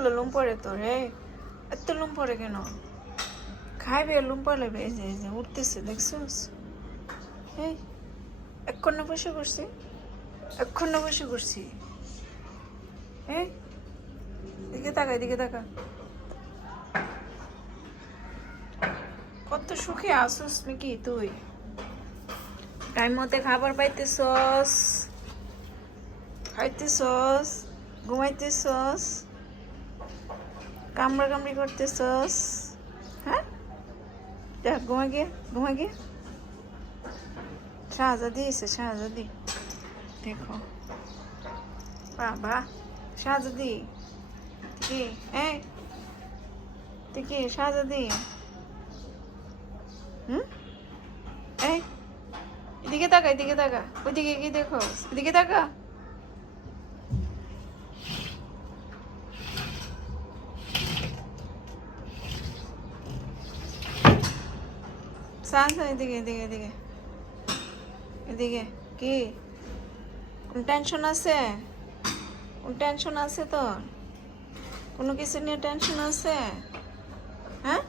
কতগুলো লোম পড়ে তোর রে? এত লোম পড়ে কেন? খাইবে লোম পড়লে এই যে উঠতেছে দেখছিস? এই এক্ষণ না বসে করছি, এক্ষণ না বসে করছি। এই দিকে তাকা, এদিকে তাকা। কত সুখে আসুস নাকি তুই? টাইম মতে খাবার পাইতেছস, খাইতেছস, ঘুমাইতেছস, কামড়া কামড়ি করতেছস। হ্যাঁ, যা ঘুমা গিয়ে, ঘুমা গিয়ে। শাহজাদি এসে, শাহজাদি দেখো বাবা, শাহজাদি কি? এই তুই কি শাহজাদি? হুম, এই এদিকে তাকা, এদিকে তাকা, ওইদিকে কি দেখো, এদিকে তাকা। শান্ত, এদিকে এদিকে এদিকে এদিকে। কি টেনশন আছে? টেনশন আছে তোর? কোনো কিছু নিয়ে টেনশন আছে? হ্যাঁ?